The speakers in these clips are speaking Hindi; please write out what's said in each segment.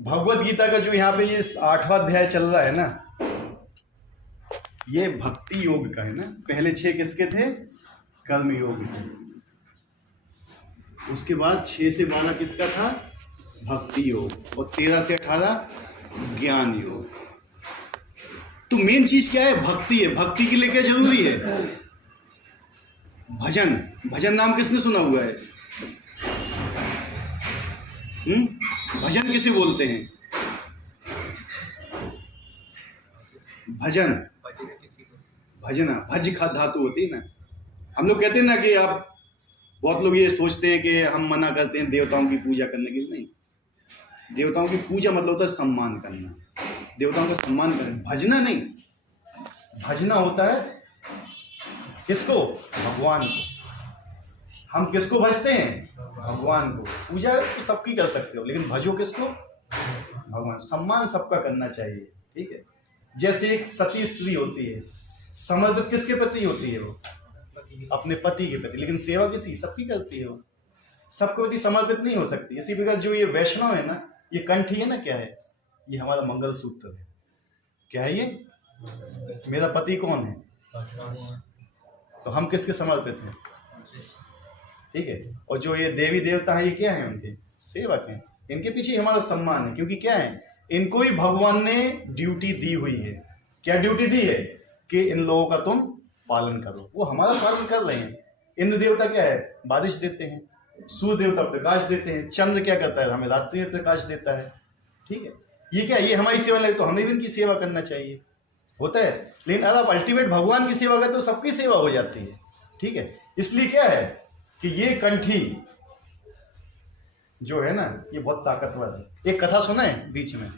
भगवत गीता का जो यहाँ पे ये 8वां अध्याय चल रहा है ना, ये भक्ति योग का है ना। पहले 6 किसके थे? कर्म योग के। उसके बाद 6 से 12 किसका था? भक्ति योग। और 13 से 18 ज्ञान योग। तो मेन चीज क्या है? भक्ति है। भक्ति के लिए क्या जरूरी है? भजन। भजन नाम किसने सुना हुआ है? भजन किसे बोलते हैं? भजन, भजना, भज खा धातु होती है ना। हम लोग कहते हैं ना कि आप, बहुत लोग ये सोचते हैं कि हम मना करते हैं देवताओं की पूजा करने के लिए। नहीं, देवताओं की पूजा मतलब होता है सम्मान करना, देवताओं का सम्मान करना। भजना नहीं, भजना होता है किसको? भगवान को। हम किसको भजते हैं? भगवान को। पूजा तो सबकी कर सकते हो, लेकिन भजो किसको? भगवान। सम्मान सबका करना चाहिए, ठीक है। जैसे एक सती स्त्री होती है, समर्पित किसके प्रति होती है? वो अपने पति के प्रति, लेकिन सेवा किसी सबकी करती है। वो सबके प्रति समर्पित नहीं हो सकती। इसी प्रकार जो ये वैष्णव है ना, ये कंठी है ना, क्या है? ये हमारा मंगल सूत्र है। क्या है ये? मेरा पति कौन है? तो हम किसके समर्पित हैं? ठीक है। और जो ये देवी देवता है, ये क्या है? उनके सेवक हैं। इनके पीछे हमारा सम्मान है, क्योंकि क्या है? इनको ही भगवान ने ड्यूटी दी हुई है। क्या ड्यूटी दी है? कि इन लोगों का तुम पालन करो। वो हमारा पालन कर रहे हैं। इंद्र देवता क्या है? बारिश देते हैं। सूर्य देवता प्रकाश देते हैं। चंद्र क्या करता है? हमें रात्रि में प्रकाश देता है। ठीक है। ये क्या? ये हमारी सेवा लगे, तो हमें भी इनकी सेवा करना चाहिए, होता है। लेकिन अगर आप अल्टीमेट भगवान की सेवा करें तो सबकी सेवा हो जाती है, ठीक है। इसलिए क्या है कि ये कंठी जो है ना, ये बहुत ताकतवर है। एक कथा सुना है बीच में,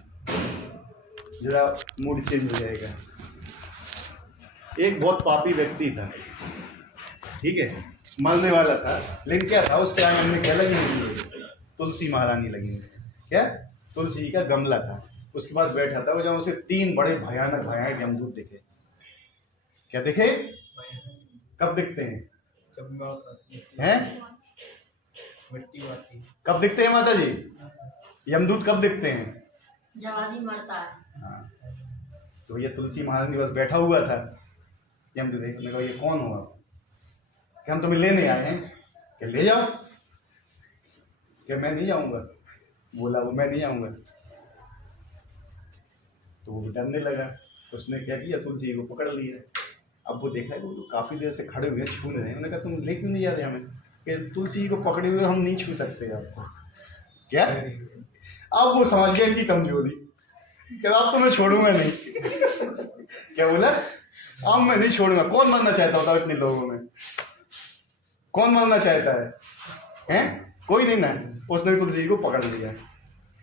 जरा मूड चेंज हो जाएगा। एक बहुत पापी व्यक्ति था, ठीक है, मरने वाला था। लेकिन क्या था? उसके आंगन में क्या लगी हुई है? तुलसी महारानी लगी हुई है। क्या? तुलसी का गमला था। उसके पास बैठा था वो, जब उसे 3 बड़े भयानक यमदूत दिखे। क्या दिखे? कब दिखते हैं? हैं? कब दिखते हैं माता जी? यमदूत कब दिखते हैं? जब आदमी मरता है। हाँ। तो ये तुलसी महारानी के पास बैठा हुआ था। यमदूत देखने को, ये कौन हुआ? कि हम तुम्हें लेने आए हैं। कि ले जाओ। कि मैं नहीं जाऊंगा। बोला वो, मैं नहीं जाऊंगा। तो वो डरने लगा। उसने क्या किया? तुलसी को पकड़ लिया। अब वो देखा है वो तो काफी देर से खड़े हुए छू रहे हैं। उन्होंने कहा तुम ले क्यों नहीं जा रहे हमें? कि तुलसी को पकड़े हुए हम नहीं छू सकते आपको। क्या? अब वो समझ गया इनकी कमजोरी। क्या? अब तो मैं छोड़ूंगा नहीं। क्या बोला? अब मैं नहीं छोड़ूंगा। कौन मरना चाहता होता इतने लोगों में? कौन मरना चाहता है? हैं? कोई नहीं ना। उसने तुलसी को पकड़ लिया।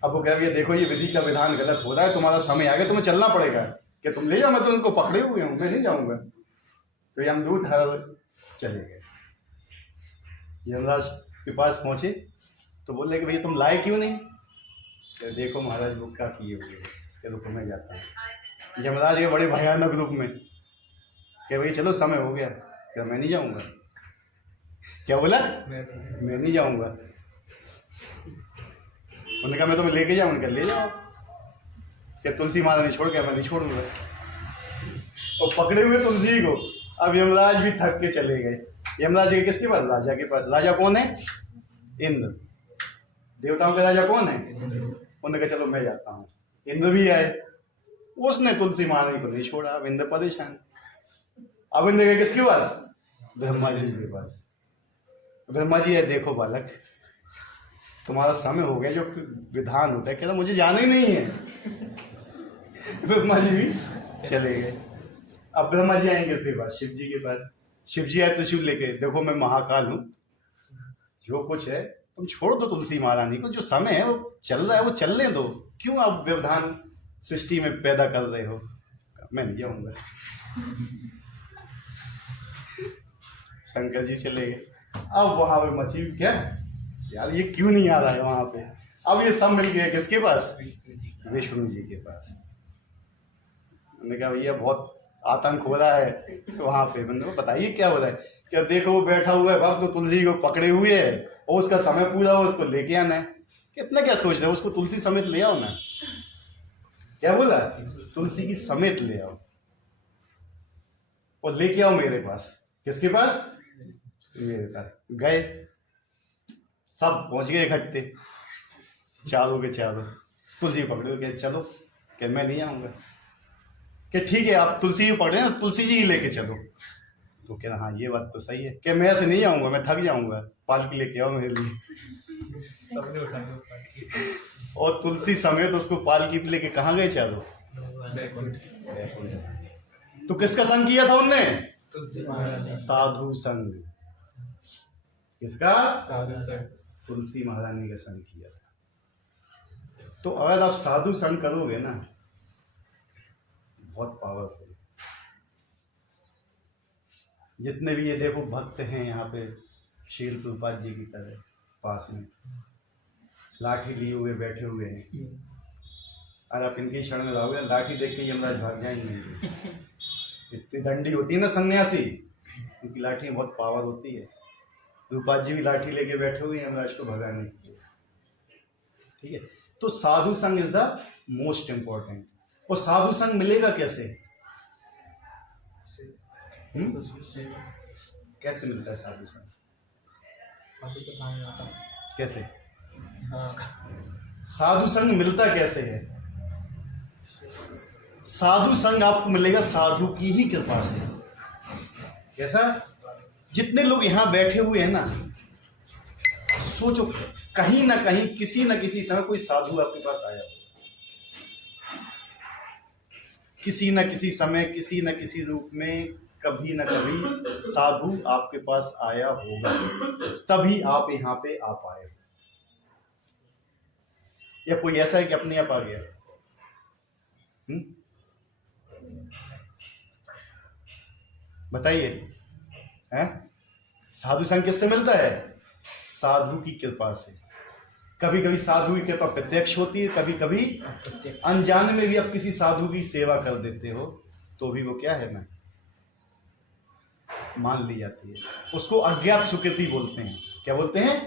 अब वो कह रही है देखो ये विधि का विधान गलत हो रहा है, तुम्हारा समय आ गया, तुम्हें चलना पड़ेगा। कि तुम ले जाओ, मैं तो उनको पकड़े हुए हूँ, मैं नहीं जाऊंगा। तो यमदूत हर चले गए। यमराज के पास पहुंचे तो बोले कि भैया तुम लाए क्यों नहीं? तो देखो महाराज वो क्या किए हुए। कि रुको मैं जाता हूँ। यमराज के बड़े भयानक रूप में कि भाई चलो समय हो गया। क्या? मैं नहीं जाऊंगा। क्या बोला? मैं नहीं जाऊंगा। उन्होंने कहा मैं तुम्हें लेके जाऊँ। उनका ले जाओ। क्या? तुलसी माता नहीं छोड़ के मैं नहीं छोड़ूंगा। और पकड़े हुए तुलसी को अब यमराज भी थक के चले गए। यमराज के किसके पास? राजा के पास। राजा कौन है? इंद्र। देवताओं के राजा कौन है? उन्होंने कहा चलो मैं जाता हूँ। इंद्र भी आए। उसने तुलसी महारानी को नहीं छोड़ा। अब इंद्र परेशान। अब इंद्र गए किसके पास? ब्रह्मा जी के पास। ब्रह्मा जी है, देखो बालक तुम्हारा समय हो गया, जो विधान होता है। कहता मुझे जाना ही नहीं है। ब्रह्मा जी भी चले गए। अब ब्रह्मा जी आएंगे किसके पास? शिव जी के पास। शिव जी आए त्रिशूल लेके, देखो मैं महाकाल हूँ, जो कुछ है तुम छोड़ दो तुलसी महारानी को। जो समय है वो चल रहा है, वो चलने दो। क्यों आप व्यवधान सृष्टि में पैदा कर रहे हो? मैं नहीं जाऊंगा। शंकर जी चले गए। अब वहां पे मची क्या यार, ये क्यों नहीं आ रहा है वहां पे? अब ये सब मिल गए किसके पास? विष्णु जी के पास। उन्होंने कहा भैया बहुत आतंक हो रहा है वहां पे। मैंने बताइए क्या हो रहा है? क्या? देखो वो बैठा हुआ है भक्त, तो तुलसी को पकड़े हुए है और उसका समय पूरा हो, उसको लेके आना है। कितना क्या सोच रहे हो? उसको तुलसी समेत ले आओ ना। क्या बोला? तुलसी की समेत ले आओ और लेके आओ मेरे पास। किसके पास? मेरे पास। गए, सब पहुंच गए इकट्ठे, चारों के चारों। तुलसी पकड़े, क्या चलो? क्या मैं नहीं आऊंगा? क्या ठीक है, आप तुलसी जी पकड़े ना, तुलसी जी ही लेके चलो। तो कह रहा हाँ ये बात तो सही है, क्या मैं ऐसे नहीं आऊंगा, मैं थक जाऊंगा, पालकी लेके आओ मेरे लिए। सबने उठाया। और तुलसी समेत उसको पालकी पे लेके कहाँ गए चारों? तो किसका संग किया था उनने? तुलसी महारानी। साधु संग। किसका? साधु संग। तुलसी महारानी का संग किया था। तो अगर आप साधु संग करोगे ना, बहुत पावरफुल। जितने भी ये देखो भक्त हैं यहाँ पे, शील प्रभुपाद जी की तरह पास में लाठी लिए हुए बैठे हुए हैं, और आप इनकी शरण में लाओगे, लाठी देख के यमराज भाग जाएंगे। इतनी डंडी होती है ना सन्यासी, उनकी लाठी बहुत पावर होती है। प्रभुपाद जी भी लाठी लेके बैठे हुए हैं यमराज को भगाने के लिए। ठीक है, तो साधु संग इज द मोस्ट इंपॉर्टेंट। और साधु संग मिलेगा कैसे? कैसे मिलता है साधु संग? कैसे साधु संग मिलता कैसे है? साधु संग आपको मिलेगा साधु की ही कृपा से। कैसा? जितने लोग यहां बैठे हुए हैं ना, सोचो कहीं ना कहीं किसी न किसी समय कोई साधु आपके पास आया हो, किसी न किसी समय किसी न किसी रूप में कभी न कभी साधु आपके पास आया होगा, तभी आप यहाँ पे आ पाए। या कोई ऐसा है कि अपने आप आ गया? बताइए, हैं? साधु संग किससे मिलता है? साधु की कृपा से। कभी कभी साधु की कृपा प्रत्यक्ष होती है, कभी कभी अनजाने में भी आप किसी साधु की सेवा कर देते हो तो भी वो क्या है ना, मान ली जाती है। उसको अज्ञात सुकृति बोलते हैं। क्या बोलते हैं?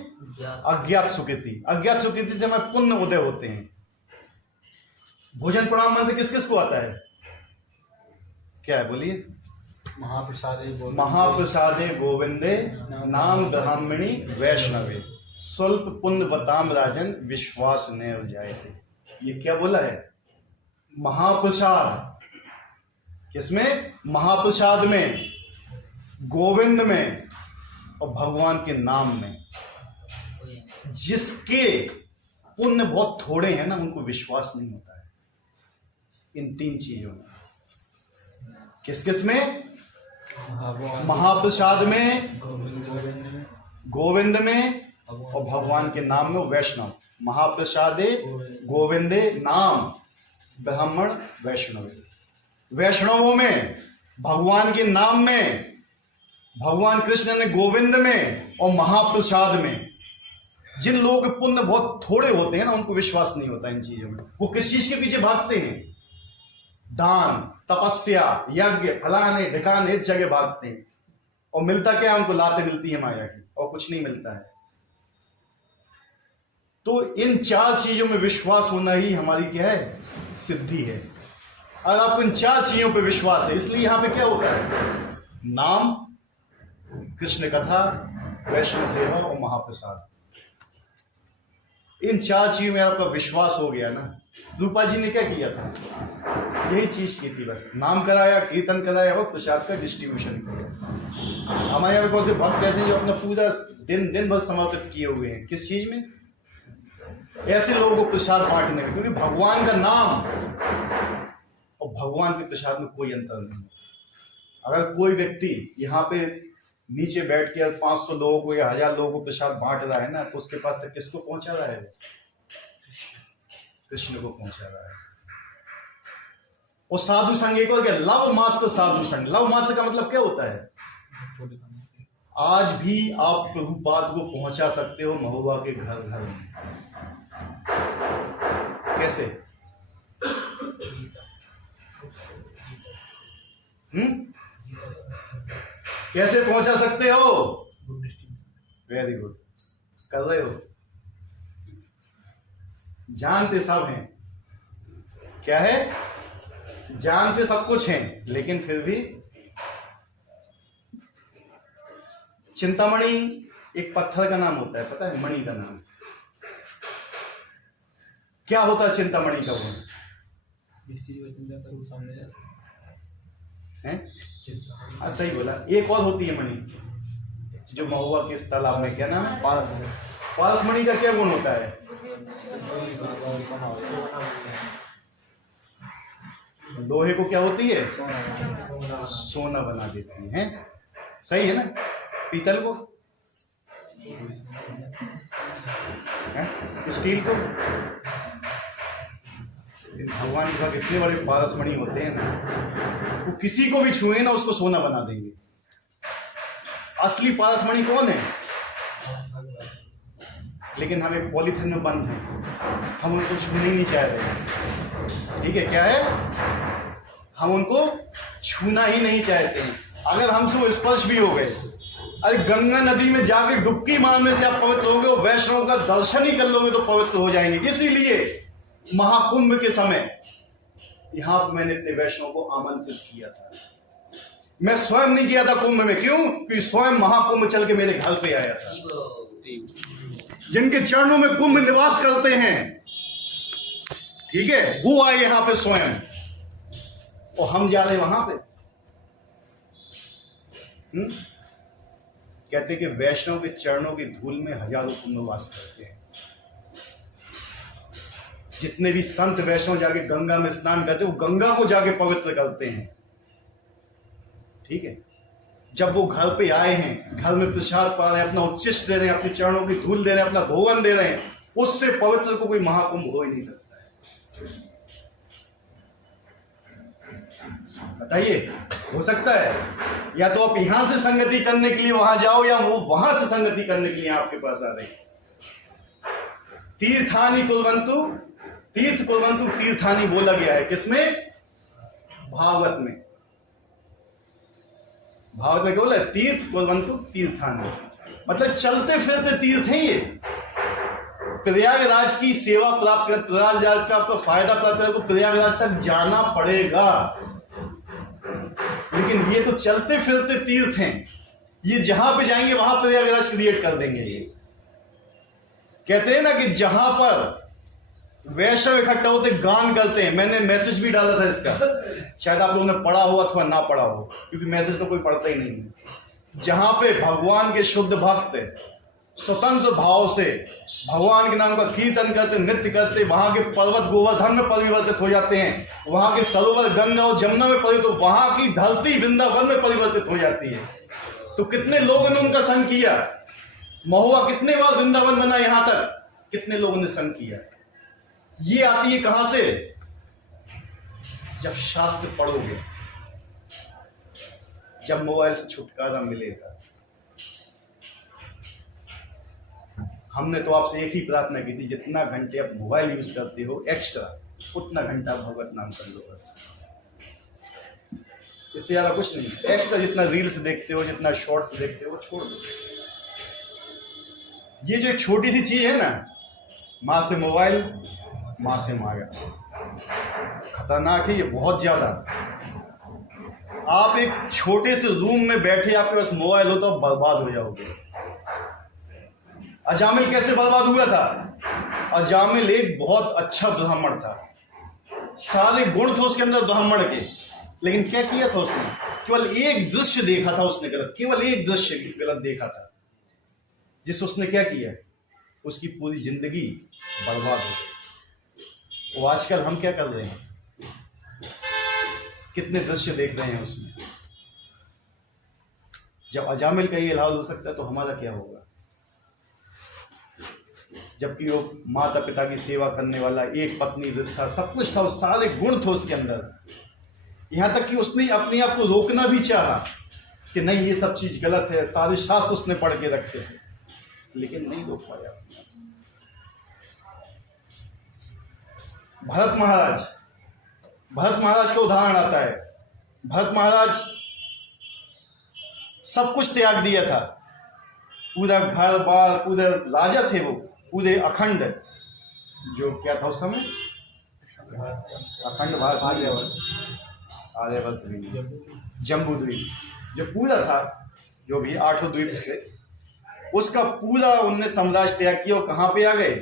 अज्ञात सुकृति। अज्ञात सुकृति से हमें पुण्य उदय होते हैं। भोजन प्रणाम मंत्र किस किस को आता है? क्या है बोलिए? महाप्रसादे गोविंदे नाम ब्राह्मणी वैष्णवे स्वल्प पुण्य बताम राजन विश्वास नैव जायते। ये क्या बोला है? महाप्रसाद। किसमें? महाप्रसाद में, गोविंद में और भगवान के नाम में। जिसके पुण्य बहुत थोड़े हैं ना, उनको विश्वास नहीं होता है इन तीन चीजों में। किस किस में? महाप्रसाद में, गोविंद में और भगवान के नाम में। वैष्णव। महाप्रसादे गोविंदे नाम ब्राह्मण वैष्णवे। वैष्णवों में, भगवान के नाम में, भगवान कृष्ण ने गोविंद में और महाप्रसाद में। जिन लोगों के पुण्य बहुत थोड़े होते हैं ना, उनको विश्वास नहीं होता इन चीजों में। वो किस चीज के पीछे भागते हैं? दान, तपस्या, यज्ञ, फलाने ढिकाने, इस जगह भागते हैं। और मिलता क्या? उनको लाते मिलती है माया की, और कुछ नहीं मिलता है। तो इन चार चीजों में विश्वास होना ही हमारी क्या है? सिद्धि है। और आपको इन चार चीजों पे विश्वास है, इसलिए यहां पे क्या होता है? नाम, कृष्ण कथा, वैष्णव सेवा और महाप्रसाद। इन चार चीजों में आपका विश्वास हो गया ना। रूपा जी ने क्या किया था? यही चीज की थी, बस नाम कराया, कीर्तन कराया और प्रसाद का डिस्ट्रीब्यूशन किया। हमारे यहाँ पे कौन से भक्त ऐसे जो अपना पूरा दिन भर समर्पित किए हुए हैं। किस चीज में? ऐसे लोगों को प्रसाद बांटने में। क्योंकि भगवान का नाम और भगवान के प्रसाद में कोई अंतर नहीं। अगर कोई व्यक्ति यहाँ पे नीचे बैठ के 500 लोगों को या 1000 लोगों को प्रसाद बांट रहा है ना, तो उसके पास तक किसको पहुंचा रहा है? कृष्ण को पहुंचा रहा है। और साधु संग एक और क्या? लव मात्र साधु संग। लव मात्र का मतलब क्या होता है? आज भी आप प्रभुपाद को पहुंचा सकते हो महुआ के घर घर में। कैसे? कैसे पहुंचा सकते हो? वेरी गुड, कर रहे हो, जानते सब हैं। क्या है? जानते सब कुछ हैं लेकिन फिर भी चिंतामणि एक पत्थर का नाम होता है, पता है? मणि का नाम क्या होता है? चिंतामणि का गुण इस चीज में चिंता करो सामने जा है। चिंता हाँ सही बोला। एक और होती है मणि जो महुआ के इस तालाब में, क्या नाम है? पारस मणि का क्या गुण होता है? लोहे को क्या होती है? सोना बना देती है। सही है ना? पीतल को है? स्टील को। भगवान के पास इतने बड़े पारस मणि होते हैं ना, वो किसी को भी छुए ना उसको सोना बना देंगे। असली पारस मणि कौन है? लेकिन हम एक पॉलीथिन में बंद हैं, हम उनको छूने ही नहीं चाह रहे। ठीक है, क्या है? हम उनको छूना ही नहीं चाहते हैं। अगर हमसे वो स्पर्श भी हो गए, अरे गंगा नदी में जाके डुबकी मारने से आप पवित्र होंगे, और वैष्णव का दर्शन ही कर लोगे तो पवित्र हो जाएंगे। इसीलिए महाकुंभ के समय यहां पर मैंने इतने वैष्णव को आमंत्रित किया था। मैं स्वयं नहीं किया था कुंभ में। क्यों? क्योंकि स्वयं महाकुंभ चल के मेरे घर पे आया था। जिनके चरणों में कुंभ निवास करते हैं, ठीक है, वो आए यहां पे स्वयं, और हम जा रहे वहां पे। कहते कि वैष्णव के चरणों की धूल में हजारों कुंभ वास करते हैं। जितने भी संत वैष्णव जाके गंगा में स्नान करते हैं, वो गंगा को जाके पवित्र करते हैं। ठीक है, जब वो घर पे आए हैं, घर में प्रसाद पा रहे हैं, अपना उच्चिष्ट दे रहे हैं, अपने चरणों की धूल दे रहे हैं, अपना धोवन दे रहे हैं, उससे पवित्र को कोई महाकुंभ हो ही नहीं सकता है। बताइए, हो सकता है? या तो आप यहां से संगति करने के लिए वहां जाओ, या वो वहां से संगति करने के लिए आपके पास आ रहे हैं। तीर्थानि कुर्वन्तु, तीर्थ कुर्वन्तु तीर्थानि बोला गया है। किसमें? भागवत में। भागवत में क्या बोला? तीर्थ कुर्वन्तु तीर्थानि, मतलब चलते फिरते तीर्थ हैं ये। प्रयागराज की सेवा प्राप्त कर, प्रयागराज का आपको फायदा प्राप्त करने को प्रयागराज तक जाना पड़ेगा, लेकिन ये तो चलते फिरते तीर्थ हैं। ये जहां पे जाएंगे वहां प्रयागराज क्रिएट कर देंगे। ये कहते हैं ना कि जहां पर वैष्णव इकट्ठा होते गान करते हैं। मैंने मैसेज भी डाला था इसका, शायद आप लोगों ने पढ़ा हो अथवा ना पढ़ा हो, क्योंकि मैसेज तो कोई पढ़ता ही नहीं है। जहां पे भगवान के शुद्ध भक्त स्वतंत्र भाव से भगवान के नाम का कीर्तन करते, नृत्य करते, वहां के पर्वत गोवर्धन में परिवर्तित हो जाते हैं, वहां के सरोवर गंगा और जमुना में परिवर्तित, तो वहां की धरती वृंदावन में परिवर्तित हो जाती है। तो कितने लोगों ने उनका संग किया? महुआ कितने बार वृंदावन बना, यहां तक कितने लोगों ने संग किया? ये आती है कहां से? जब शास्त्र पढ़ोगे, जब मोबाइल से छुटकारा मिलेगा। हमने तो आपसे एक ही प्रार्थना की थी, जितना घंटे आप मोबाइल यूज करते हो एक्स्ट्रा, उतना घंटा भगवत नाम कर लो बस। इससे ज्यादा कुछ नहीं। एक्स्ट्रा जितना रील्स देखते हो, जितना शॉर्ट्स देखते हो, छोड़ दो। ये जो एक छोटी सी चीज है ना, मां से मोबाइल, मां से माया, खतरनाक है ये बहुत ज्यादा। आप एक छोटे से रूम में बैठे, आपके पास मोबाइल हो तो आप बर्बाद हो जाओगे। अजामिल कैसे बर्बाद हुआ था? अजामिल एक बहुत अच्छा ब्राह्मण था, सारे गुण थे उसके अंदर ब्राह्मण के, लेकिन क्या किया था उसने? केवल एक दृश्य देखा था उसने गलत, केवल एक दृश्य गलत देखा था, जिससे उसने क्या किया? उसकी पूरी जिंदगी बर्बाद हो गई। वो आजकल हम क्या कर रहे हैं? कितने दृश्य देख रहे हैं उसमें। जब अजामिल का ये हाल हो सकता है तो हमारा क्या होगा? जबकि वो माता पिता की सेवा करने वाला, एक पत्नी व्रत था, सब कुछ था, सारे गुण थे उसके अंदर। यहां तक कि उसने अपने आप को रोकना भी चाहा कि नहीं ये सब चीज गलत है, सारे शास्त्र उसने पढ़ के रखे थे, लेकिन नहीं रोक पाया। भरत महाराज का उदाहरण आता है। भरत महाराज सब कुछ त्याग दिया था, पूरा घर बार, पूरे राजा थे वो, पूरे अखंड, जो क्या था उस समय अखंड भारत, आर्यवर्त भी, जम्बू द्वीप, जो पूरा था, जो भी 8 द्वीप थे, उसका पूरा उनने साम्राज्य त्याग किया और कहाँ पे आ गए?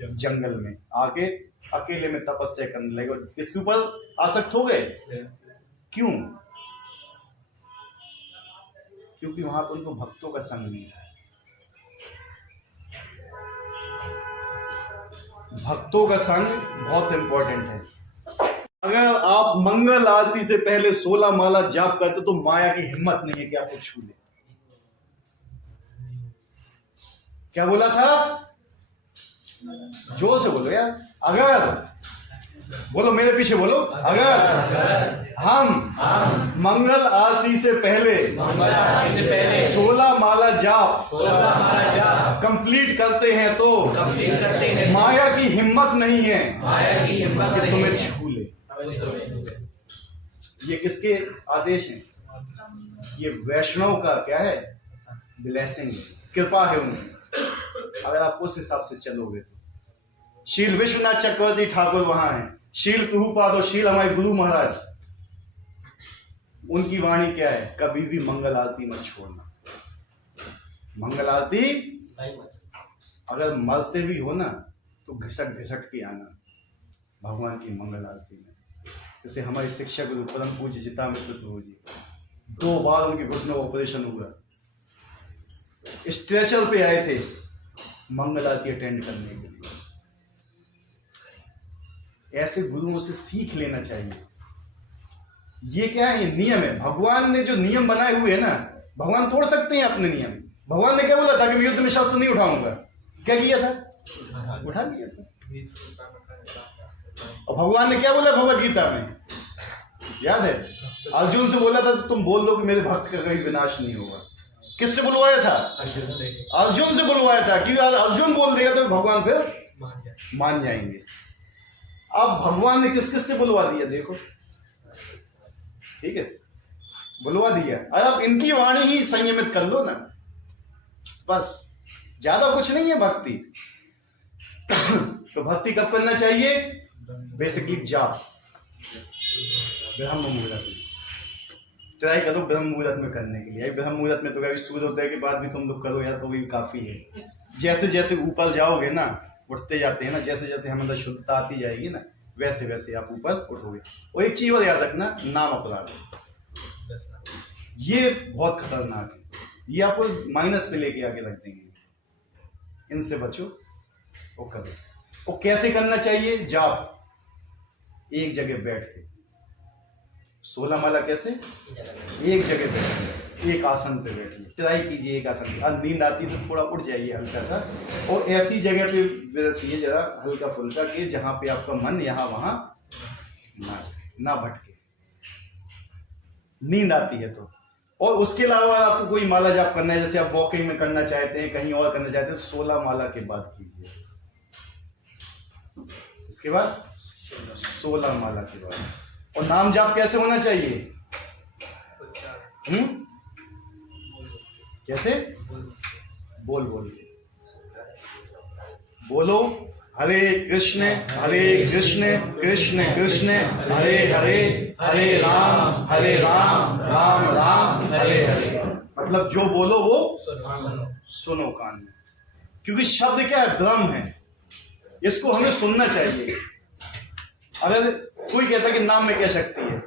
जंगल में आके अकेले में तपस्या करने लगे। किसके ऊपर आसक्त हो गए? क्यों? क्योंकि वहां पर उनको भक्तों का संग नहीं है। भक्तों का संग बहुत इंपॉर्टेंट है। अगर आप मंगल आरती से पहले 16 माला जाप करते तो माया की हिम्मत नहीं है कि आपको छू ले। क्या बोला था? जोर से बोलो यार। अगर, बोलो मेरे पीछे बोलो, अगर हम मंगल आरती से पहले 16 माला जाप कंप्लीट करते हैं तो माया की हिम्मत नहीं है कि तुम्हें छू ले। ये किसके आदेश हैं? ये वैष्णव का क्या है? ब्लेसिंग, कृपा है उनकी। अगर आप उस हिसाब से चलोगे तो शील विश्वनाथ चक्रवर्ती ठाकुर वहां है, शील प्रभुपाद और शील हमारे गुरु महाराज, उनकी वाणी क्या है? कभी भी मंगल आरती मत छोड़ना। मंगल आरती अगर मरते भी हो ना तो घिसट घिसट के आना भगवान की मंगल आरती में। जैसे हमारे शिक्षक गुरु परम पूज्य जिता मित्र प्रभु जी, 2 बार उनके घुटनों ऑपरेशन हुआ, स्ट्रेचर पे आए थे मंगल आरती अटेंड करने के लिए। ऐसे गुरुओं से सीख लेना चाहिए। ये क्या है? ये नियम है। भगवान ने जो नियम बनाए हुए हैं ना, भगवान तोड़ सकते हैं अपने नियम। भगवान ने क्या बोला था कि मैं युद्ध में शस्त्र नहीं उठाऊंगा? क्या किया था? उठा लिया था। और भगवान ने क्या बोला भगवत गीता में? याद है? अर्जुन से बोला था तुम बोल दो कि मेरे भक्त का कभी विनाश नहीं होगा। किससे बुलवाया था? अर्जुन से बुलवाया था, क्योंकि अर्जुन बोल देगा तो भगवान फिर मान जाएंगे। अब भगवान ने किस किस से बुलवा दिया? देखो, ठीक है, बुलवा दिया। अरे आप इनकी वाणी ही संयमित कर लो ना, बस। ज्यादा कुछ नहीं है भक्ति। तो भक्ति कब करना चाहिए? बेसिकली जाप, ब्रह्म मुहूर्त में। ट्राई करो ब्रह्म मुहूर्त में करने के लिए। ब्रह्म मुहूर्त में तो कभी सूर्योदय के बाद भी तुम लोग करो यार, तो भी काफी है। जैसे जैसे ऊपर जाओगे ना, उठते जाते हैं ना, जैसे जैसे हम अंदर शुद्धता आती जाएगी ना, वैसे वैसे आप ऊपर उठोगे। और एक चीज और याद रखना, नाम अपराध, ये बहुत खतरनाक है। ये आपको माइनस पे लेके आके रख देंगे। इनसे बचो और करो। और कैसे करना चाहिए? जाप एक जगह बैठ के। 16 माला कैसे? एक जगह बैठ, एक आसन पे बैठिए। ट्राई कीजिए एक आसन पे। नींद आती तो थोड़ा उठ जाइए हल्का सा, और ऐसी जगह पे बैठिए जरा हल्का फुल्का के, जहां पे आपका मन यहाँ वहां ना भटके। नींद आती है तो। और उसके अलावा आपको कोई माला जाप करना है, जैसे आप वॉकिंग में करना चाहते हैं, कहीं और करना चाहते हैं, 16 माला के बाद कीजिए। इसके बाद 16 माला के बाद। और नाम जाप कैसे होना चाहिए? कैसे? बोल बोल के बोलो। हरे कृष्ण कृष्ण कृष्ण हरे हरे, हरे राम राम राम हरे हरे। मतलब जो बोलो वो सुनो कान में, क्योंकि शब्द क्या है? ब्रह्म है, इसको हमें सुनना चाहिए। अगर कोई कहता है कि नाम में क्या शक्ति है,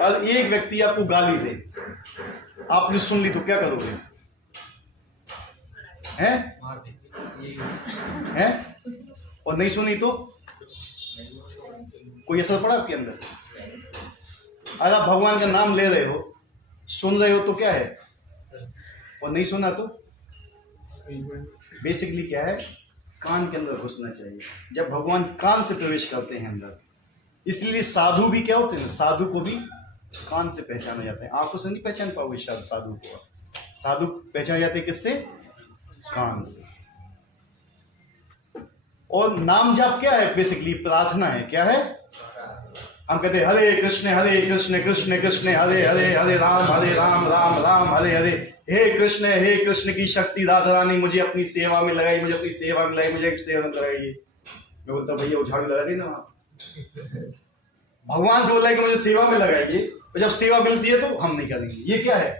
और एक व्यक्ति आपको गाली दे, आपने सुन ली तो क्या करोगे? हैं? और नहीं सुनी तो कोई असर पड़ा आपके अंदर? अगर आप भगवान का नाम ले रहे हो, सुन रहे हो तो क्या है, और नहीं सुना तो? बेसिकली क्या है? कान के अंदर घुसना चाहिए। जब भगवान कान से प्रवेश करते हैं अंदर, इसलिए साधु भी क्या होते हैं? साधु को भी कान से पहचाना जाता है। आंखों से नहीं पहचान पाओगे शायद साधु को। साधु पहचाने जाते हैं किससे? कान से। और नाम जाप क्या है? बेसिकली प्रार्थना है। क्या है? हम कहते हैं हरे कृष्ण कृष्ण कृष्ण हरे हरे, हरे राम राम हरे हरे। हे कृष्ण की शक्ति राधा रानी मुझे अपनी सेवा में लगाई, मुझे अपनी सेवा में लगाई, मुझे सेवा में लगाइए। मैं बोलता भैया झाड़ू लगा दी ना वहां। भगवान से बोला है कि मुझे सेवा में लगाइए, और जब सेवा मिलती है तो हम नहीं करेंगे। ये क्या है?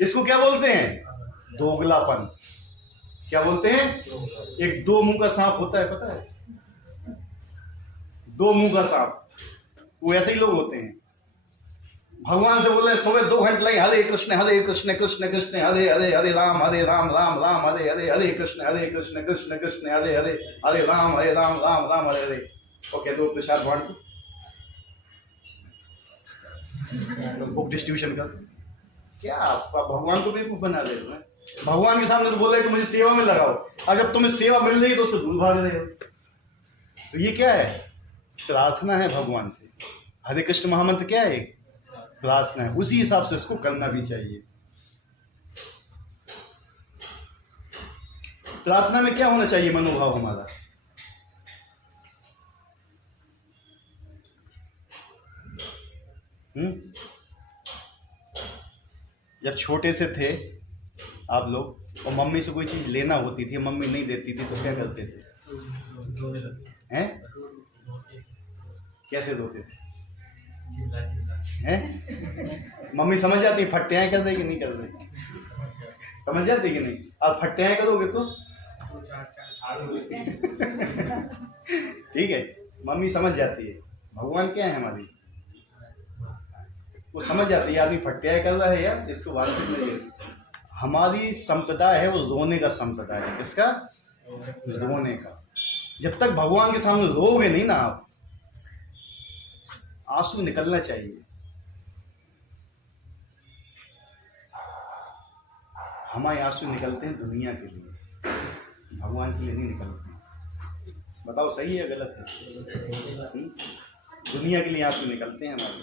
इसको क्या बोलते हैं? दोगलापन। क्या बोलते हैं? एक दो मुंह का सांप होता है, पता है? दो मुंह का सांप, वो ऐसे ही लोग होते हैं। भगवान से बोल रहे सुबह 2 घंटे लगे, हरे कृष्ण कृष्ण कृष्ण हरे हरे, हरे राम राम राम हरे हरे, हरे कृष्ण कृष्ण कृष्ण हरे हरे, हरे राम राम राम हरे हरे। और कह दो प्रसाद बांट दो, बुक डिस्ट्रीब्यूशन कर। क्या आप भगवान को बेवकूफ बना रहे हो? भगवान के सामने तो बोल रहे कि मुझे सेवा में लगाओ, और जब तुम्हें सेवा मिल रही है तो उससे दूर भाग रहे हो। तो ये क्या है? प्रार्थना है भगवान से। हरे कृष्ण महामंत्र क्या है? प्रार्थना है। उसी हिसाब से उसको करना भी चाहिए। प्रार्थना में क्या होना चाहिए मनोभाव हमारा? जब छोटे से थे आप लोग और मम्मी से कोई चीज लेना होती थी, मम्मी नहीं देती थी तो क्या करते थे? हैं? कैसे रोते थे? हैं? मम्मी समझ जाती है फट्टियाँ कर रही कि नहीं कर रही? समझ जाती कि नहीं? आप फट्टियाँ करोगे तो ठीक है, मम्मी समझ जाती है। भगवान क्या है हमारी? वो समझ जाती है आदमी फट्टियाँ कर रहा है या इसको वास्तविक में ये हमारी संप्रदाय है, वो रोने का संप्रदाय है। किसका? रोने का। जब तक भगवान के सामने रोगे नहीं ना आप, आंसू निकलना चाहिए। हमारे आंसू निकलते हैं दुनिया के लिए, भगवान के लिए नहीं निकलते हैं। बताओ सही है गलत है? दुनिया के लिए आंसू निकलते हैं हमारे,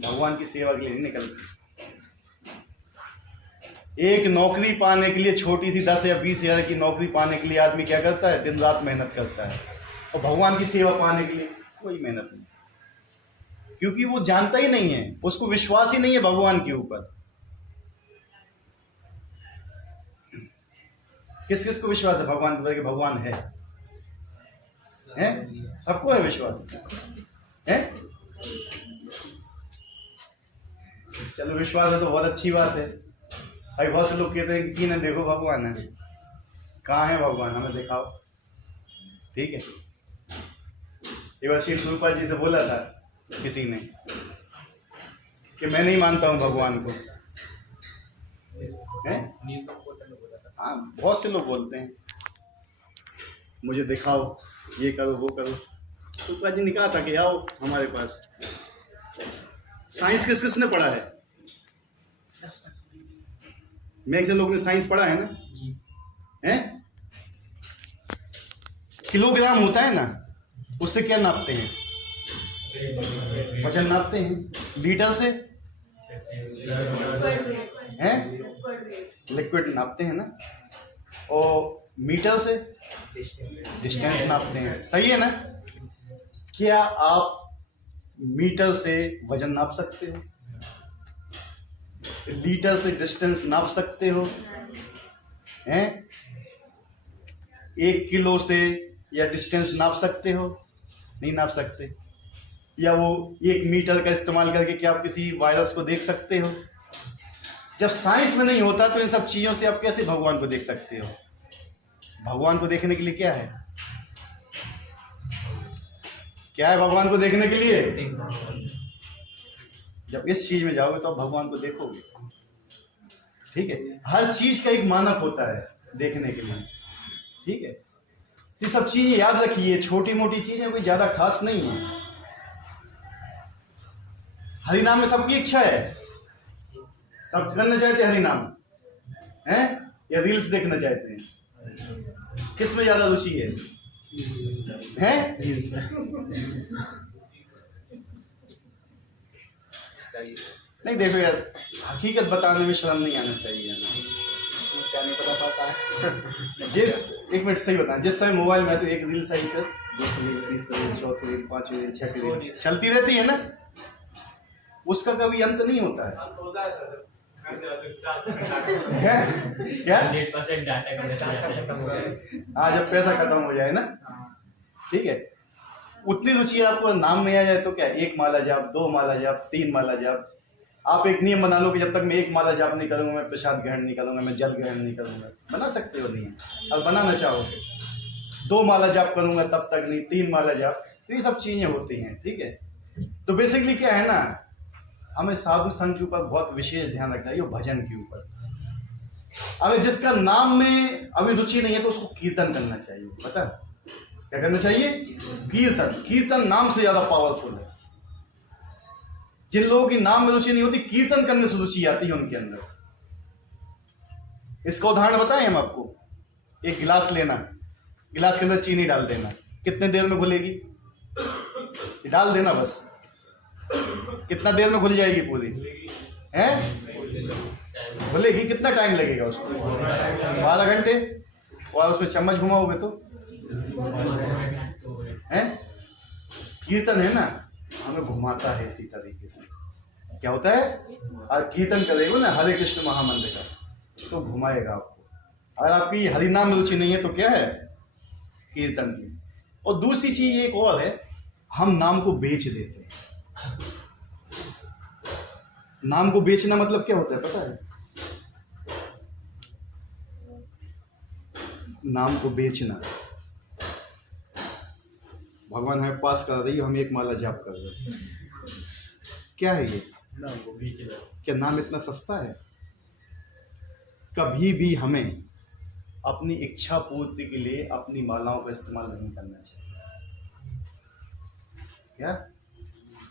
भगवान की सेवा के लिए नहीं निकलते। एक नौकरी पाने के लिए, छोटी सी 10 या 20 हज़ार की नौकरी पाने के लिए आदमी क्या करता है? दिन रात मेहनत करता है। और भगवान की सेवा पाने के लिए कोई मेहनत नहीं, क्योंकि वो जानता ही नहीं है, उसको विश्वास ही नहीं है भगवान के ऊपर। किस किस को विश्वास है भगवान के ऊपर कि भगवान है? सबको है विश्वास है? चलो विश्वास है तो बहुत अच्छी बात है। भाई बहुत से लोग कहते हैं कि ना देखो भगवान है, कहाँ है भगवान, हमें दिखाओ। ठीक है, एक बार श्री गुरुपाल जी से बोला था किसी ने कि मैं नहीं मानता हूँ भगवान को। हाँ, बहुत से लोग बोलते हैं मुझे दिखाओ, ये करो वो करो। गुरुपाल जी ने कहा था कि आओ हमारे पास। साइंस किस किसने पढ़ा है? मैक्सिमम लोग ने साइंस पढ़ा है ना? हैं? किलोग्राम होता है ना, उससे क्या नापते हैं? वजन नापते हैं। लीटर से हैं? लिक्विड नापते हैं ना। और मीटर से डिस्टेंस नापते हैं। सही है ना? क्या आप मीटर से वजन नाप सकते हो? लीटर से डिस्टेंस नाप सकते हो? हैं? 1 किलो से या डिस्टेंस नाप सकते हो? नहीं नाप सकते। या वो 1 मीटर का इस्तेमाल करके क्या आप किसी वायरस को देख सकते हो? जब साइंस में नहीं होता तो इन सब चीजों से आप कैसे भगवान को देख सकते हो? भगवान को देखने के लिए क्या है? क्या है भगवान को देखने के लिए? जब इस चीज में जाओगे तो आप भगवान को देखोगे। ठीक है, हर चीज का एक मानक होता है देखने के लिए। ठीक है, ये सब चीजें याद रखिए, छोटी मोटी चीजें कोई ज्यादा खास नहीं है। हरिनाम में सबकी इच्छा है, सब करना चाहते हैं हरिनाम हैं या रील्स देखना चाहते हैं? किस में ज्यादा रुचि है? हैं? नहीं देखो यार, हकीकत बताने में शर्म नहीं आना चाहिए। क्या नहीं पता पाता है। जिस एक मिनट सही बताएं, जिस समय मोबाइल में तो एक रील सही कर, दूसरी रील, तीसरी रील, चौथी रील, पांचवी रील, छठी रील चलती रहती है ना, उसका कभी अंत नहीं होता है। क्या? हाँ, जब पैसा खत्म हो जाए ना। ठीक है, उतनी रुचि आपको नाम में आ जाए तो क्या, एक माला जाप, 2 माला जाप, 3 माला जाप। आप एक नियम बना लो कि जब तक मैं 1 माला जाप नहीं करूंगा मैं प्रसाद ग्रहण नहीं करूंगा, मैं जल ग्रहण नहीं करूंगा। बना सकते हो नियम, और बनाना चाहोगे। 2 माला जाप करूंगा तब तक नहीं, 3 माला जाप, तो ये सब चीजें होती हैं। ठीक है, तो बेसिकली क्या है ना, हमें साधु संत के ऊपर बहुत विशेष ध्यान रखना चाहिए, भजन के ऊपर। अगर जिसका नाम में अभी रुचि नहीं है तो उसको कीर्तन करना चाहिए। पता क्या करना चाहिए? कीर्तन। कीर्तन नाम से ज्यादा पावरफुल है। जिन लोगों की नाम में रुचि नहीं होती, कीर्तन करने से रुचि आती है उनके अंदर। इसका उदाहरण बताएं हम आपको। एक गिलास लेना, गिलास के अंदर चीनी डाल देना, कितने देर में घुलेगी? डाल देना बस, कितना देर में घुल जाएगी पूरी? हैं? घुलेगी। कितना टाइम लगेगा उसको? 12 घंटे। और उसमें चम्मच घुमाओगे तो हैं? कीर्तन है ना, हमें घुमाता है इसी तरीके से। क्या होता है? और कीर्तन करेगा ना हरे कृष्ण महामंत्र का, तो घुमाएगा आपको। अगर आपकी हरिनाम में रुचि नहीं है तो क्या है? कीर्तन की। और दूसरी चीज एक और है, हम नाम को बेच देते हैं। नाम को बेचना मतलब क्या होता है पता है? नाम को बेचना। भगवान हमें पास करा रही हो, हम 1 माला जाप कर रहे हैं, क्या है ये? नाम को बेचना। क्या नाम इतना सस्ता है? कभी भी हमें अपनी इच्छा पूर्ति के लिए अपनी मालाओं का इस्तेमाल नहीं करना चाहिए। क्या?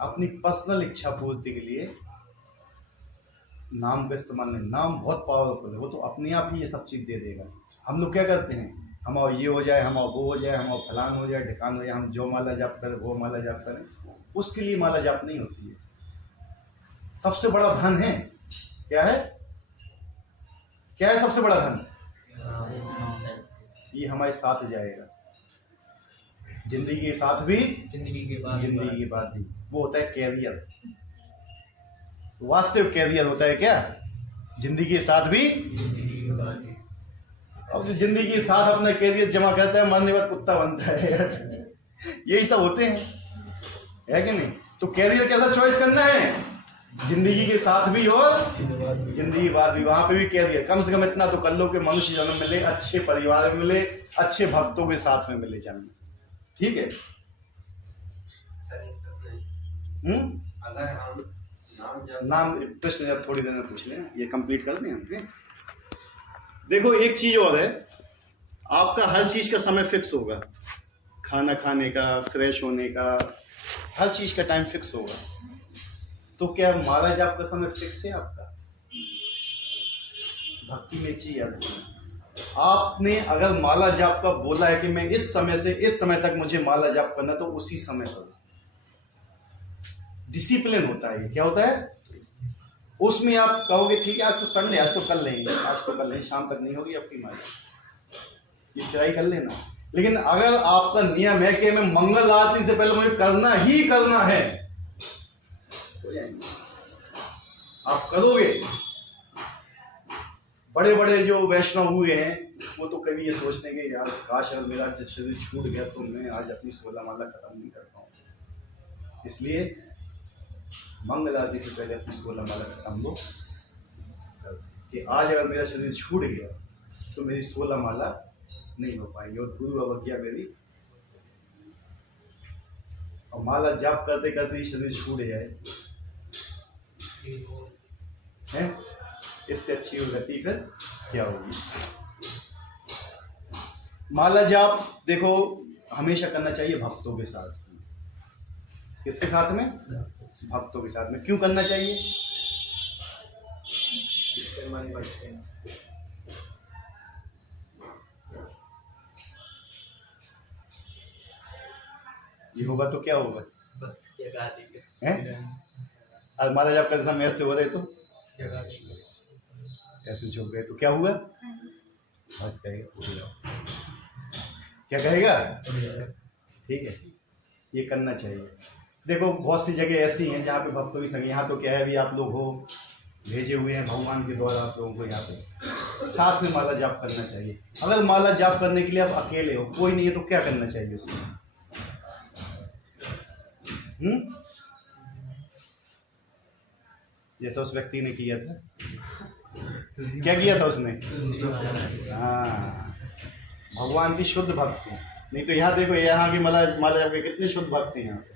अपनी पर्सनल इच्छा पूर्ति के लिए नाम का इस्तेमाल नहीं। नाम बहुत पावरफुल है, वो तो अपने आप ही ये सब चीज दे देगा। हम लोग क्या करते हैं, हमारा ये हो जाए, हमारा वो हो जाए, हमारा फलान हो जाए, ढिकान हो जाए, हम जो माला जाप करें वो माला जाप करें, उसके लिए माला जाप नहीं होती है। सबसे बड़ा धन है, क्या है? क्या है सबसे बड़ा धन? ये हमारे साथ जाएगा, जिंदगी के साथ भी, जिंदगी के बाद भी। वो होता है कैरियर। वास्तविक कैरियर होता है क्या? जिंदगी के साथ भी। अब जो जिंदगी के साथ अपना कैरियर जमा करता है, मरने के बाद कुत्ता बनता है। यही सब होते हैं, है कि नहीं? तो कैरियर कैसा चॉइस करना है? जिंदगी के साथ भी और जिंदगी के बाद भी। वहां पे भी कैरियर कम से कम इतना तो कर लो कि मनुष्य जन्म मिले, अच्छे परिवार में मिले, अच्छे भक्तों के साथ में मिले जन्म। ठीक है? अगर हम नाम प्रश्न जब थोड़ी देर में पूछ लें, ये कंप्लीट कर दें हम। देखो एक चीज और है, आपका हर चीज का समय फिक्स होगा। खाना खाने का, फ्रेश होने का, हर चीज का टाइम फिक्स होगा। तो क्या माला जाप का समय फिक्स है आपका? भक्ति में चाहिए आपने अगर माला जाप का बोला है कि मैं इस समय से इस समय तक मुझे माला जाप करना, तो उसी समय करो। डिसिप्लिन होता है। क्या होता है? उसमें आप कहोगे ठीक है आज तो संडे, आज तो कर लेंगे, आज तो कर लेंगे, शाम तक नहीं होगी आपकी माला, ये ट्राई कर लेना। लेकिन अगर आपका नियम है कि मैं मंगल आरती से पहले मुझे करना ही करना है, आप करोगे। बड़े बड़े जो वैष्णव हुए हैं वो तो कभी ये सोचते हैं कि यार काश अगर मेरा शरीर छूट गया तो मैं आज अपनी 16 माला खत्म नहीं कर पाऊँ। इसलिए मंगल आरती से पहले अपनी 16 माला खत्म लो, कि आज अगर मेरा शरीर छूट गया तो मेरी 16 माला नहीं हो पाएंगी। और गुरु अवज्ञा मेरी, और माला जाप करते करते ही शरीर छूट जाए है, इससे अच्छी गति फिर क्या होगी? माला जाप देखो हमेशा करना चाहिए भक्तों के साथ। किसके साथ में? भक्तों के साथ में। क्यों करना चाहिए? इससे मन बढ़ते हैं। ये होगा तो क्या होगा? जगा देंगे हैं? आज माला जाप करते समय ऐसे हो रहे तो जगा ऐसे झुक गए तो क्या हुआ? भक्त कहेगा, क्या कहेगा? ठीक है, ये करना चाहिए। देखो बहुत सी जगह ऐसी हैं जहाँ पे भक्तों की संख्या, यहाँ तो क्या है अभी आप लोग हो, भेजे हुए हैं भगवान के द्वारा आप लोगों को, यहाँ पे साथ में माला जाप करना चाहिए। अगर माला जाप करने के लिए आप अकेले हो, कोई नहीं है, तो क्या करना चाहिए उसमें? जैसा उस व्यक्ति ने किया था, क्या किया था उसने? हाँ, भगवान की शुद्ध भक्ति। नहीं तो यहाँ देखो, यहाँ की माला के कितने शुद्ध भक्त हैं यहाँ पे।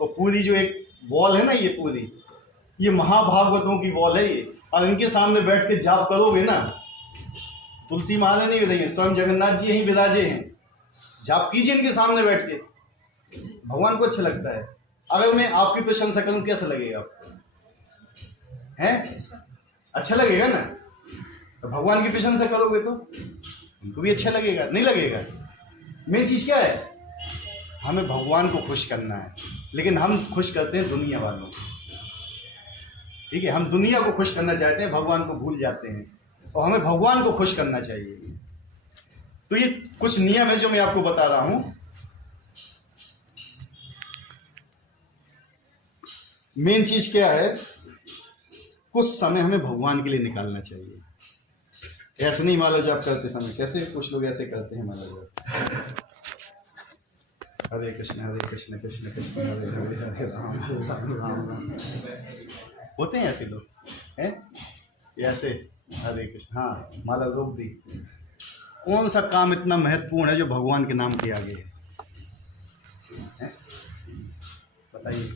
तो पूरी जो एक वॉल है ना, ये पूरी, ये महाभागवतों की वॉल है ये। और इनके सामने बैठ के जाप करोगे ना, तुलसी महाराज नहीं विराजे, स्वयं जगन्नाथ जी यहीं विराजे हैं। जाप कीजिए इनके सामने बैठ के, भगवान को अच्छा लगता है। अगर मैं आपकी प्रशंसा करूं कैसा लगेगा आपको? हैं? अच्छा लगेगा ना? तो भगवान की प्रशंसा करोगे तो उनको भी अच्छा लगेगा, नहीं लगेगा? मेन चीज क्या है? हमें भगवान को खुश करना है, लेकिन हम खुश करते हैं दुनिया वालों को। ठीक है, हम दुनिया को खुश करना चाहते हैं, भगवान को भूल जाते हैं, और हमें भगवान को खुश करना चाहिए। तो ये कुछ नियम है जो मैं आपको बता रहा हूं। मेन चीज क्या है? कुछ समय हमें भगवान के लिए निकालना चाहिए। ऐसे नहीं माला जाप करते समय, कैसे कुछ लोग ऐसे करते हैं माला जाप, हरे कृष्ण कृष्ण कृष्ण हरे हरे, हरे राम राम राम राम। होते हैं ऐसे लोग, हैं ऐसे, हरे कृष्ण, हाँ माला रोक दी। कौन सा काम इतना महत्वपूर्ण है जो भगवान के नाम के आगे है? बताइए,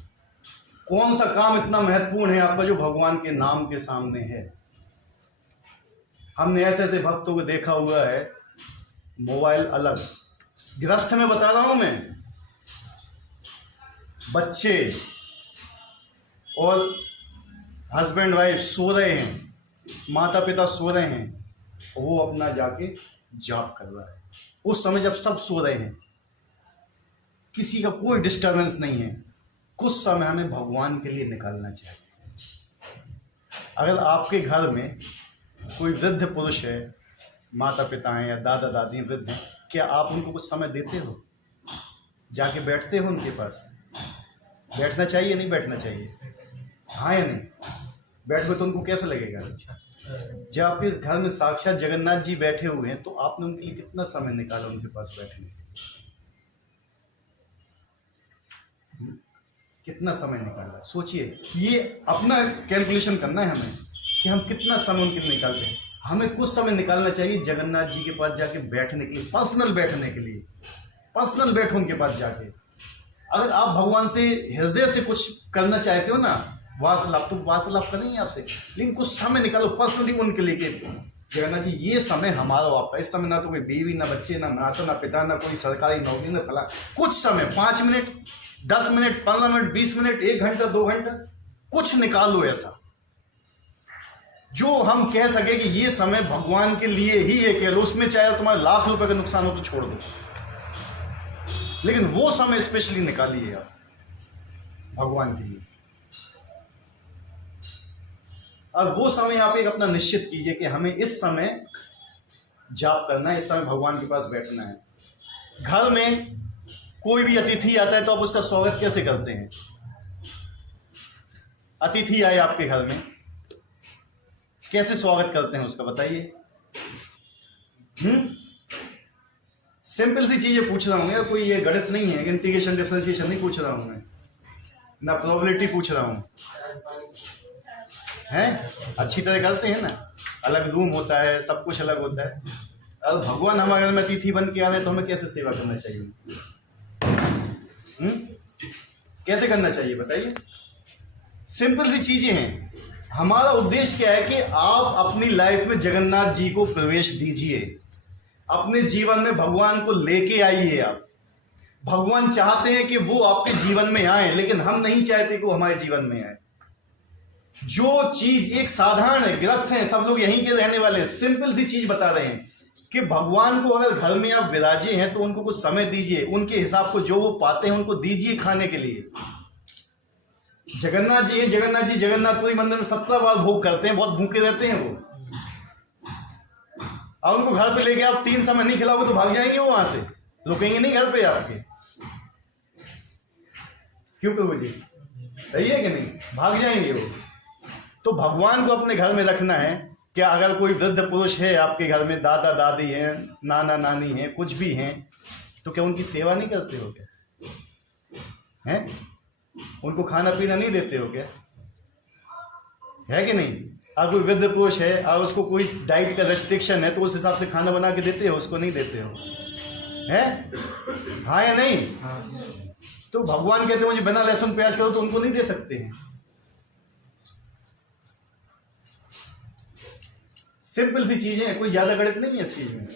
कौन सा काम इतना महत्वपूर्ण है आपका जो भगवान के नाम के सामने है? हमने ऐसे ऐसे भक्तों को देखा हुआ है, मोबाइल अलग, गृहस्थ में बता रहा हूं मैं, बच्चे और हस्बैंड वाइफ सो रहे हैं, माता पिता सो रहे हैं, वो अपना जाके जाप कर रहा है उस समय जब सब सो रहे हैं, किसी का कोई डिस्टर्बेंस नहीं है। कुछ समय हमें भगवान के लिए निकालना चाहिए। अगर आपके घर में कोई वृद्ध पुरुष है, माता पिता हैं या दादा दादी वृद्ध हैं, क्या आप उनको कुछ समय देते हो? जाके बैठते हो उनके पास? बैठना चाहिए, नहीं बैठना चाहिए? हाँ या नहीं? बैठो तो उनको कैसा लगेगा? जब आपके घर में साक्षात जगन्नाथ जी बैठे हुए हैं, तो आपने उनके लिए कितना समय निकाला उनके पास बैठने? कितना समय निकाला? सोचिए, ये अपना कैलकुलेशन करना है हमें कि हम कितना समय उनके लिए निकालते हैं। हमें कुछ समय निकालना चाहिए जगन्नाथ जी के पास जाके बैठने के लिए, पर्सनल बैठने के लिए। पर्सनल बैठो उनके पास जाके। अगर आप भगवान से हृदय से कुछ करना चाहते हो ना, वार्तालाप, तो वार्तालाप करेंगे आपसे, लेकिन कुछ समय निकालो पर्सनली उनके लिए कि जगन्नाथ जी ये समय हमारा और आपका। इस समय ना तो कोई बीवी, ना बच्चे, ना माता, ना पिता, ना कोई सरकारी नौकरी, ना फला। कुछ समय 5 मिनट, 10 मिनट, 15 मिनट, 20 मिनट, 1 घंटा, 2 घंटा, कुछ निकालो ऐसा जो हम कह सके कि ये समय भगवान के लिए ही है। केवल उसमें चाहे तुम्हारे लाख रुपए का नुकसान हो तो छोड़ दो, लेकिन वो समय स्पेशली निकालिए आप भगवान के लिए। और वो समय आप एक अपना निश्चित कीजिए कि हमें इस समय जाप करना है, इस समय भगवान के पास बैठना है। घर में कोई भी अतिथि आता है तो आप उसका स्वागत कैसे करते हैं? अतिथि आए आपके घर में, कैसे स्वागत करते हैं उसका, बताइए। सिंपल सी चीजें पूछ रहा हूं यार, कोई ये गणित नहीं है, इंटीग्रेशन डिफरेंशिएशन नहीं पूछ रहा हूं मैं, ना प्रोबेबिलिटी पूछ रहा हूं। हैं? अच्छी तरह करते हैं ना, अलग रूम होता है, सब कुछ अलग होता है। और भगवान हमारे घर में अतिथि बन के आ रहे हैं तो हमें कैसे सेवा करना चाहिए? कैसे करना चाहिए बताइए? सिंपल सी चीजें हैं। हमारा उद्देश्य क्या है कि आप अपनी लाइफ में जगन्नाथ जी को प्रवेश दीजिए, अपने जीवन में भगवान को लेके आइए। आप भगवान चाहते हैं कि वो आपके जीवन में आए, लेकिन हम नहीं चाहते कि वो हमारे जीवन में आए। जो चीज एक साधारण है, गृहस्थ हैं, सब लोग यहीं के रहने वाले हैं, सिंपल सी चीज बता रहे हैं कि भगवान को अगर घर में आप विराजे हैं तो उनको कुछ समय दीजिए, उनके हिसाब को जो वो पाते हैं उनको दीजिए खाने के लिए। जगन्नाथ जी हैं, जगन्नाथपुरी मंदिर में 17 बार भोग करते हैं, बहुत भूखे रहते हैं वो। और उनको घर पे लेके आप 3 समय नहीं खिलाओगे तो भाग जाएंगे वो वहां से, रुकेंगे नहीं घर पे आपके। क्यों प्रभु जी? सही है कि नहीं? भाग जाएंगे वो। तो भगवान को अपने घर में रखना है। क्या अगर कोई वृद्ध पुरुष है आपके घर में, दादा दादी हैं, नाना नानी हैं, कुछ भी हैं, तो क्या उनकी सेवा नहीं करते हो क्या? हैं? उनको खाना पीना नहीं देते हो क्या? है कि नहीं? आप कोई वृद्ध पुरुष है और उसको कोई डाइट का रेस्ट्रिक्शन है तो उस हिसाब से खाना बना के देते हो, उसको नहीं देते हो, है? हाँ या नहीं? तो भगवान कहते हैं मुझे बिना लहसुन प्याज करो, तो उनको नहीं दे सकते हैं। सिंपल सी चीजें हैं, कोई ज्यादा गणित नहीं है इस चीज में।